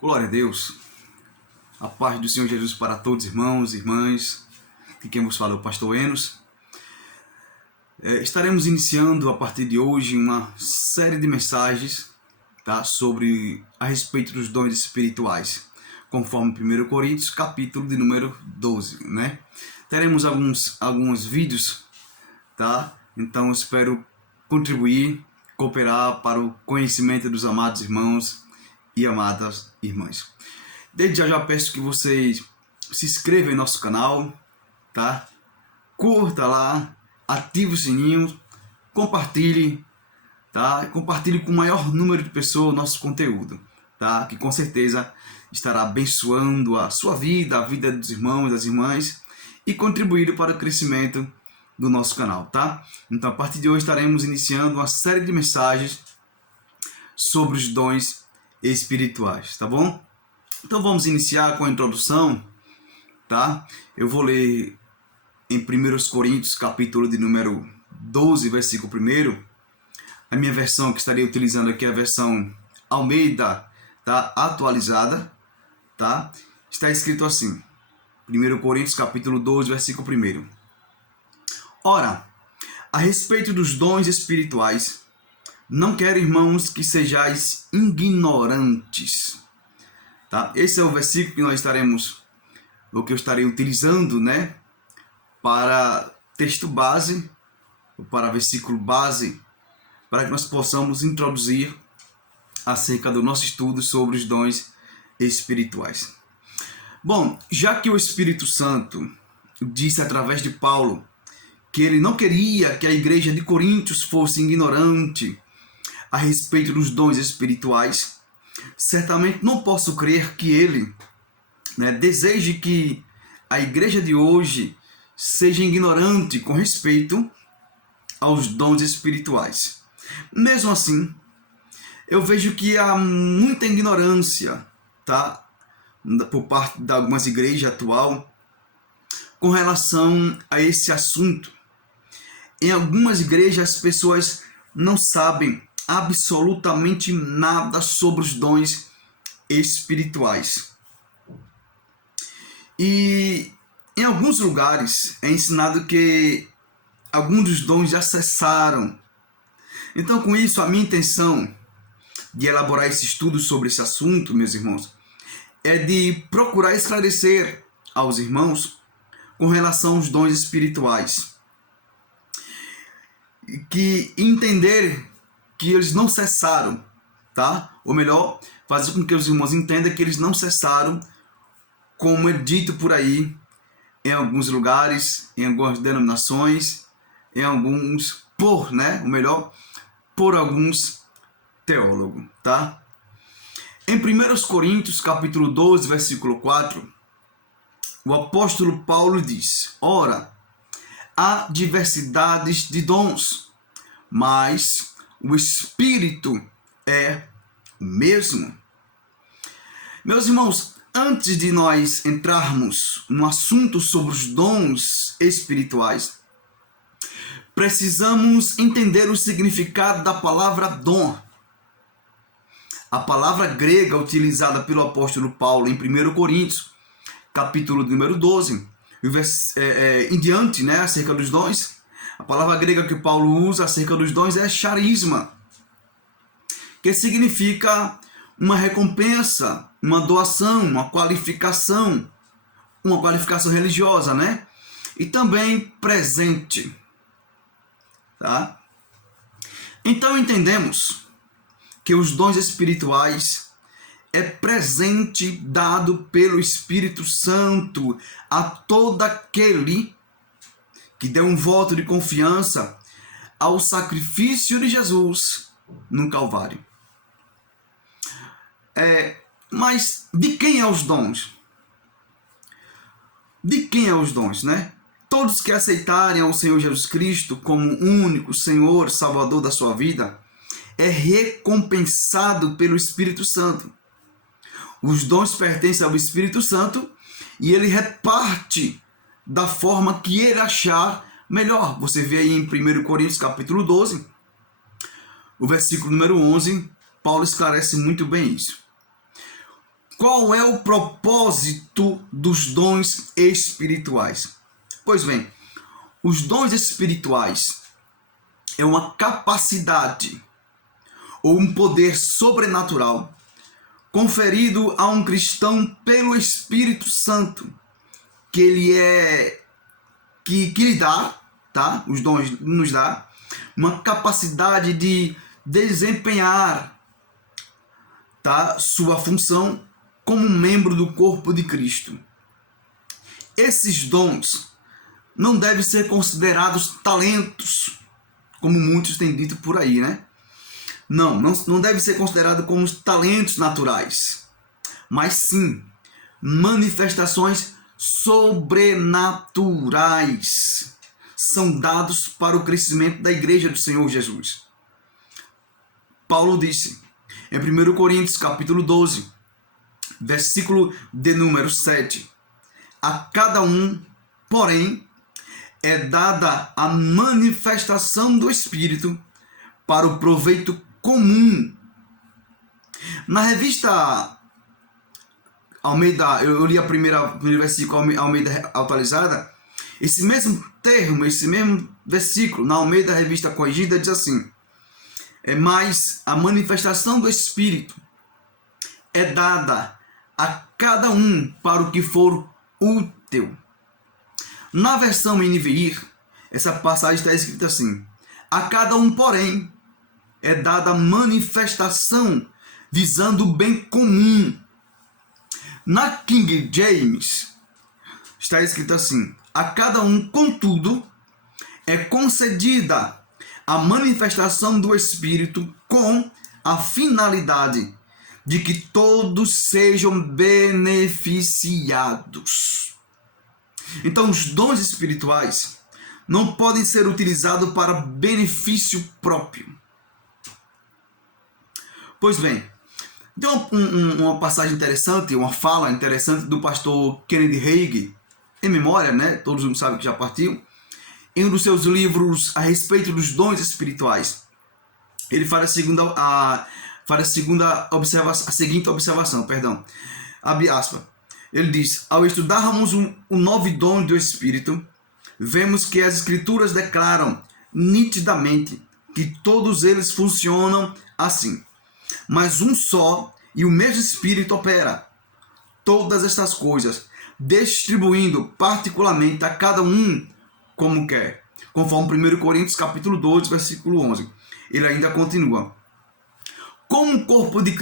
Glória a Deus, a paz do Senhor Jesus para todos, irmãos e irmãs, de quem vos fala é o pastor Enos. Estaremos iniciando a partir de hoje uma série de mensagens, sobre a respeito dos dons espirituais, conforme 1 Coríntios, capítulo de número 12, Teremos alguns vídeos, Então espero contribuir, cooperar para o conhecimento dos amados irmãos e amadas irmãs. Desde já peço que vocês se inscrevam em nosso canal, Curta lá, ative o sininho, compartilhe, Compartilhe com o maior número de pessoas o nosso conteúdo, Que com certeza estará abençoando a sua vida, a vida dos irmãos e das irmãs e contribuindo para o crescimento do nosso canal, Então, a partir de hoje estaremos iniciando uma série de mensagens sobre os dons espirituais, bom? Então vamos iniciar com a introdução, Eu vou ler em 1 Coríntios, capítulo de número 12, versículo 1. A minha versão que estarei utilizando aqui é a versão Almeida, atualizada, Está escrito assim, 1 Coríntios, capítulo 12, versículo 1. Ora, a respeito dos dons espirituais, não quero, irmãos, que sejais ignorantes. Esse é o versículo que eu estarei utilizando, para texto base, ou para versículo base, para que nós possamos introduzir acerca do nosso estudo sobre os dons espirituais. Bom, já que o Espírito Santo disse através de Paulo que ele não queria que a igreja de Coríntios fosse ignorante a respeito dos dons espirituais, certamente não posso crer que ele deseje que a igreja de hoje seja ignorante com respeito aos dons espirituais. Mesmo assim, eu vejo que há muita ignorância, por parte de algumas igrejas atual com relação a esse assunto. Em algumas igrejas as pessoas não sabem absolutamente nada sobre os dons espirituais. E em alguns lugares é ensinado que alguns dos dons já cessaram. Então, com isso, a minha intenção de elaborar esse estudo sobre esse assunto, meus irmãos, é de procurar esclarecer aos irmãos com relação aos dons espirituais. Que entender que eles não cessaram, Ou melhor, fazer com que os irmãos entendam que eles não cessaram, como é dito por aí, em alguns lugares, em algumas denominações, em alguns, por alguns teólogos, Em 1 Coríntios, capítulo 12, versículo 4, o apóstolo Paulo diz: ora, há diversidades de dons, mas o Espírito é o mesmo. Meus irmãos, antes de nós entrarmos no assunto sobre os dons espirituais, precisamos entender o significado da palavra dom. A palavra grega utilizada pelo apóstolo Paulo em 1 Coríntios, capítulo número 12, em diante, acerca dos dons, a palavra grega que Paulo usa acerca dos dons é charisma, que significa uma recompensa, uma doação, uma qualificação religiosa, E também presente, Então entendemos que os dons espirituais é presente dado pelo Espírito Santo a todo aquele que deu um voto de confiança ao sacrifício de Jesus no Calvário. Mas de quem é os dons? De quem é os dons, Todos que aceitarem ao Senhor Jesus Cristo como único Senhor, Salvador da sua vida, é recompensado pelo Espírito Santo. Os dons pertencem ao Espírito Santo e ele reparte da forma que ele achar melhor. Você vê aí em 1 Coríntios capítulo 12, o versículo número 11, Paulo esclarece muito bem isso. qual é o propósito dos dons espirituais? Pois bem, os dons espirituais é uma capacidade ou um poder sobrenatural conferido a um cristão pelo Espírito Santo, que lhe dá, tá? Os dons nos dá uma capacidade de desempenhar, tá? Sua função como membro do corpo de Cristo. Esses dons não devem ser considerados talentos, como muitos têm dito por aí, né? Não deve ser considerado como talentos naturais, mas sim manifestações sobrenaturais. São dados para o crescimento da igreja do Senhor Jesus. Paulo disse em 1 Coríntios capítulo 12, versículo de número 7, a cada um, porém, é dada a manifestação do Espírito para o proveito comum. Na revista Almeida, eu li o primeiro versículo Almeida atualizada, esse mesmo termo, esse mesmo versículo, na Almeida Revista Corrigida, diz assim: mas a manifestação do Espírito é dada a cada um para o que for útil. Na versão NVI, essa passagem está escrita assim: a cada um, porém, é dada a manifestação visando o bem comum. Na King James, está escrito assim: a cada um, contudo, é concedida a manifestação do Espírito com a finalidade de que todos sejam beneficiados. Então, os dons espirituais não podem ser utilizados para benefício próprio. Pois bem, tem uma passagem interessante, uma fala interessante do pastor Kennedy Hagin, em memória, né? Todos mundo sabem que já partiu, em um dos seus livros a respeito dos dons espirituais. Ele faz a seguinte observação, abre aspas. Ele diz: ao estudarmos o novo dom do Espírito, vemos que as Escrituras declaram nitidamente que todos eles funcionam assim. Mas um só e o mesmo Espírito opera todas estas coisas, distribuindo particularmente a cada um como quer. Conforme 1 Coríntios capítulo 12, versículo 11. Ele ainda continua: como o corpo de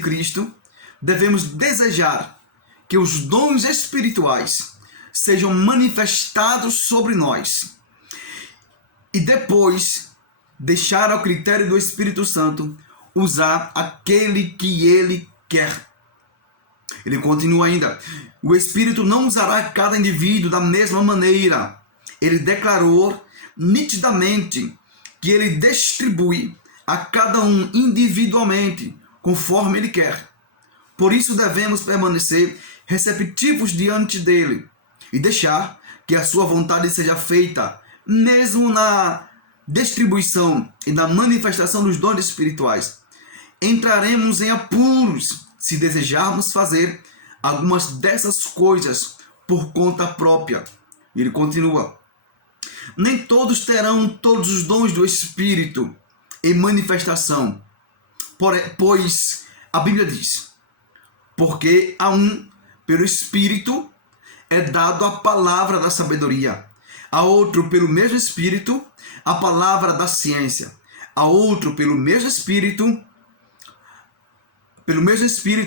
Cristo, devemos desejar que os dons espirituais sejam manifestados sobre nós e depois deixar ao critério do Espírito Santo usar aquele que ele quer. Ele continua ainda: o Espírito não usará cada indivíduo da mesma maneira. Ele declarou nitidamente que ele distribui a cada um individualmente, conforme ele quer. Por isso devemos permanecer receptivos diante dele e deixar que a sua vontade seja feita, mesmo na distribuição e na manifestação dos dons espirituais. Entraremos em apuros se desejarmos fazer algumas dessas coisas por conta própria. Ele continua: nem todos terão todos os dons do Espírito em manifestação, pois a Bíblia diz: porque a um, pelo Espírito, é dado a palavra da sabedoria, a outro, pelo mesmo Espírito, a palavra da ciência, a outro, pelo mesmo Espírito,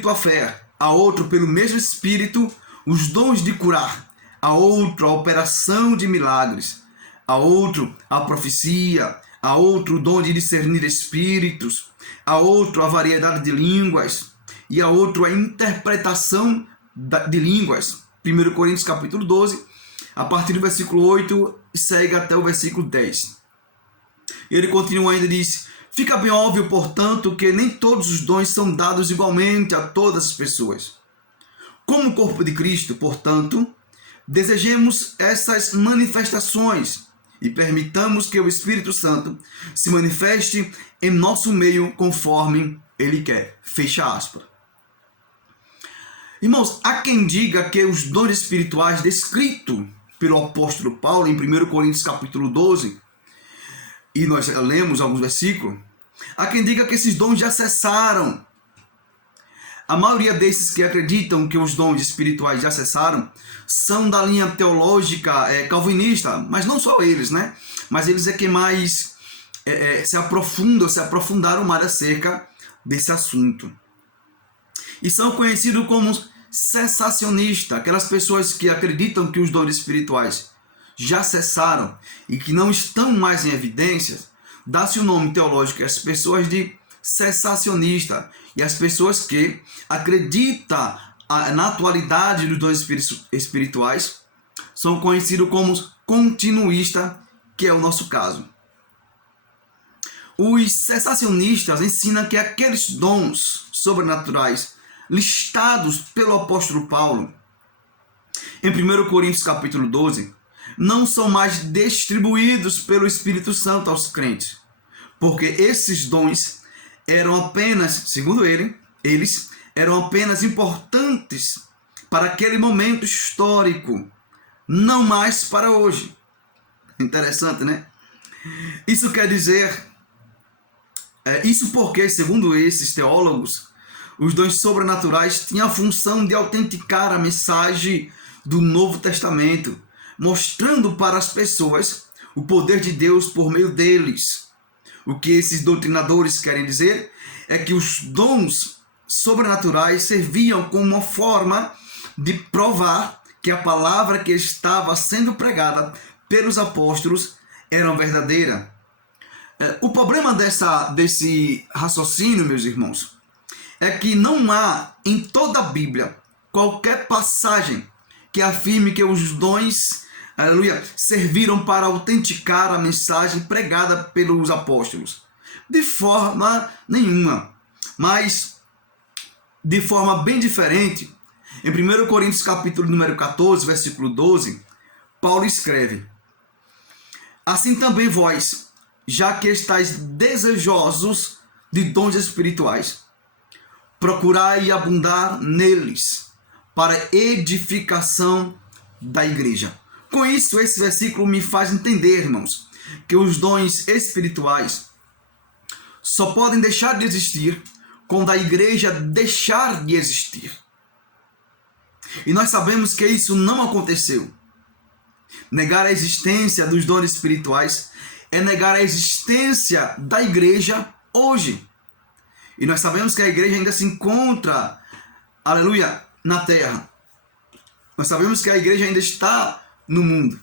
a fé, a outro, pelo mesmo Espírito, os dons de curar, a outro, a operação de milagres, a outro, a profecia, a outro, o dom de discernir espíritos, a outro, a variedade de línguas, e a outro, a interpretação de línguas. 1 Coríntios capítulo 12, a partir do versículo 8 e segue até o versículo 10. Ele continua ainda e diz: fica bem óbvio, portanto, que nem todos os dons são dados igualmente a todas as pessoas. Como corpo de Cristo, portanto, desejemos essas manifestações e permitamos que o Espírito Santo se manifeste em nosso meio conforme Ele quer. Fecha aspas. Irmãos, há quem diga que os dons espirituais descritos pelo apóstolo Paulo em 1 Coríntios capítulo 12, e nós lemos alguns versículos, há quem diga que esses dons já cessaram. A maioria desses que acreditam que os dons espirituais já cessaram são da linha teológica calvinista, mas não só eles, né? Mas eles é que mais se aprofundaram mais acerca desse assunto. E são conhecidos como cessacionistas, aquelas pessoas que acreditam que os dons espirituais já cessaram e que não estão mais em evidências. Dá-se o nome teológico às pessoas de cessacionista, e as pessoas que acreditam na atualidade dos dons espirituais são conhecidos como continuista, que é o nosso caso. Os cessacionistas ensinam que aqueles dons sobrenaturais listados pelo apóstolo Paulo em 1 Coríntios capítulo 12 não são mais distribuídos pelo Espírito Santo aos crentes, porque esses dons eram apenas, segundo eles eram apenas importantes para aquele momento histórico, não mais para hoje. Interessante, né? Isso quer dizer, isso porque, segundo esses teólogos, os dons sobrenaturais tinham a função de autenticar a mensagem do Novo Testamento, mostrando para as pessoas o poder de Deus por meio deles. O que esses doutrinadores querem dizer é que os dons sobrenaturais serviam como uma forma de provar que a palavra que estava sendo pregada pelos apóstolos era verdadeira. O problema desse raciocínio, meus irmãos, é que não há em toda a Bíblia qualquer passagem que afirme que os dons, aleluia, serviram para autenticar a mensagem pregada pelos apóstolos. De forma nenhuma. Mas, de forma bem diferente, em 1 Coríntios capítulo número 14, versículo 12, Paulo escreve: assim também vós, já que estáis desejosos de dons espirituais, procurai abundar neles, para edificação da igreja. Com isso, esse versículo me faz entender, irmãos, que os dons espirituais só podem deixar de existir quando a igreja deixar de existir. E nós sabemos que isso não aconteceu. Negar a existência dos dons espirituais é negar a existência da igreja hoje. E nós sabemos que a igreja ainda se encontra, aleluia, na terra. Nós sabemos que a igreja ainda está no mundo.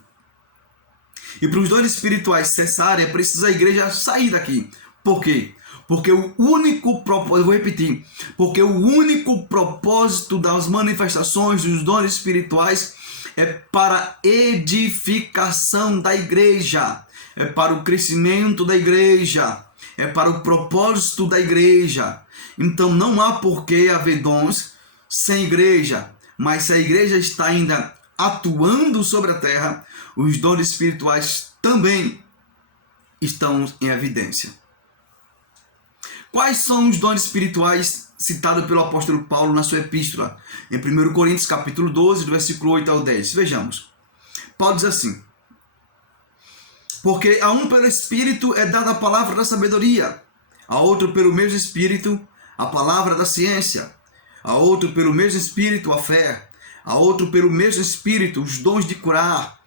E para os dons espirituais cessarem, é preciso a igreja sair daqui. Por quê? Porque o único propósito, eu vou repetir, porque o único propósito das manifestações dos dons espirituais é para edificação da igreja, é para o crescimento da igreja, é para o propósito da igreja. Então não há por que haver dons sem igreja, mas se a igreja está ainda atuando sobre a terra, os dons espirituais também estão em evidência. Quais são os dons espirituais citados pelo apóstolo Paulo na sua epístola? Em 1 Coríntios capítulo 12, do versículo 8 ao 10. Vejamos. Paulo diz assim: porque a um pelo Espírito é dada a palavra da sabedoria, a outro pelo mesmo Espírito a palavra da ciência, a outro pelo mesmo Espírito a fé, a outro pelo mesmo Espírito os dons de curar,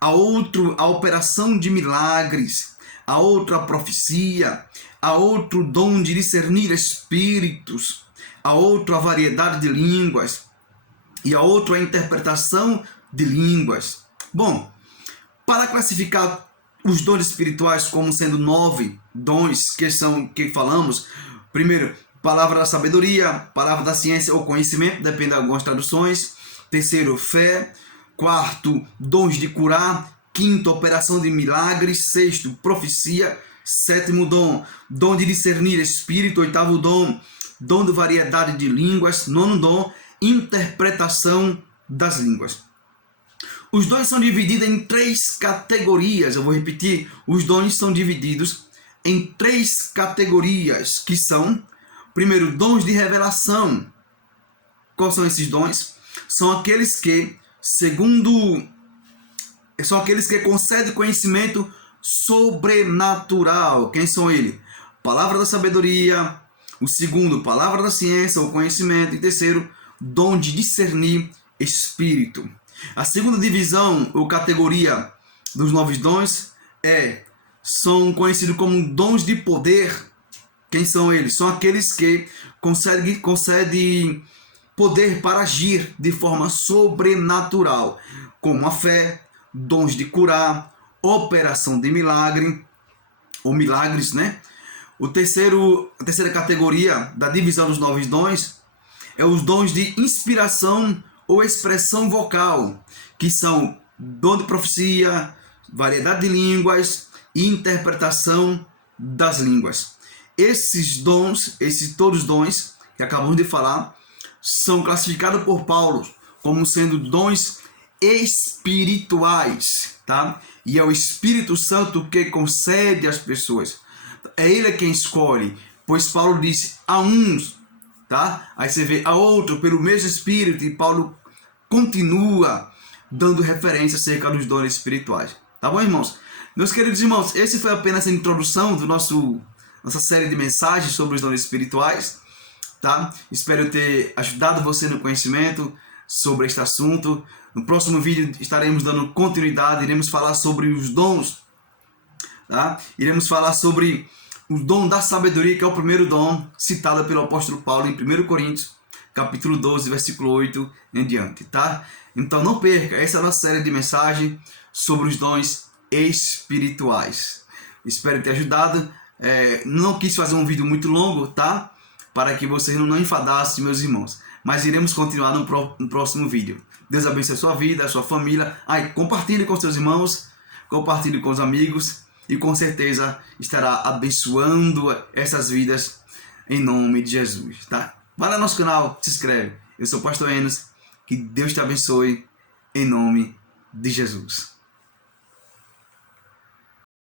a outro a operação de milagres, a outro a profecia, a outro o dom de discernir espíritos, a outro a variedade de línguas e a outro a interpretação de línguas. Bom, para classificar os dons espirituais como sendo 9 dons que falamos, primeiro, palavra da sabedoria, palavra da ciência ou conhecimento, depende de algumas traduções. Terceiro, fé. Quarto, dons de curar. Quinto, operação de milagres. Sexto, profecia. Sétimo dom de discernir espírito. Oitavo dom de variedade de línguas. Nono dom, interpretação das línguas. Os dons são divididos em 3 categorias. Eu vou repetir. Os dons são divididos em 3 categorias, que são Primeiro, dons de revelação. Quais são esses dons? São aqueles que concedem conhecimento sobrenatural. Quem são eles? Palavra da sabedoria. O segundo, palavra da ciência ou conhecimento. E terceiro, dom de discernir espírito. A segunda divisão ou categoria dos novos dons são conhecidos como dons de poder. Quem são eles? São aqueles que concedem poder para agir de forma sobrenatural, como a fé, dons de curar, operação de milagre, ou milagres, né? A terceira categoria da divisão dos novos dons é os dons de inspiração ou expressão vocal, que são dom de profecia, variedade de línguas e interpretação das línguas. Esses todos os dons que acabamos de falar, são classificados por Paulo como sendo dons espirituais, tá? E é o Espírito Santo que concede às pessoas. É ele quem escolhe, pois Paulo disse a uns, tá? Aí você vê a outro pelo mesmo Espírito, e Paulo continua dando referência acerca dos dons espirituais. Tá bom, irmãos? Meus queridos irmãos, esse foi apenas a introdução do nossa série de mensagens sobre os dons espirituais, tá? Espero ter ajudado você no conhecimento sobre este assunto. No próximo vídeo estaremos dando continuidade, iremos falar sobre os dons, tá? Iremos falar sobre o dom da sabedoria, que é o primeiro dom citado pelo apóstolo Paulo em 1 Coríntios, capítulo 12, versículo 8 em diante, tá? Então não perca, essa é a nossa série de mensagens sobre os dons espirituais. Espero ter ajudado. Não quis fazer um vídeo muito longo, tá? Para que vocês não enfadassem, meus irmãos. Mas iremos continuar no próximo vídeo. Deus abençoe a sua vida, a sua família. Compartilhe com seus irmãos, compartilhe com os amigos, e com certeza estará abençoando essas vidas em nome de Jesus, tá? Vai lá no nosso canal, se inscreve. Eu sou o Pastor Enos. Que Deus te abençoe em nome de Jesus.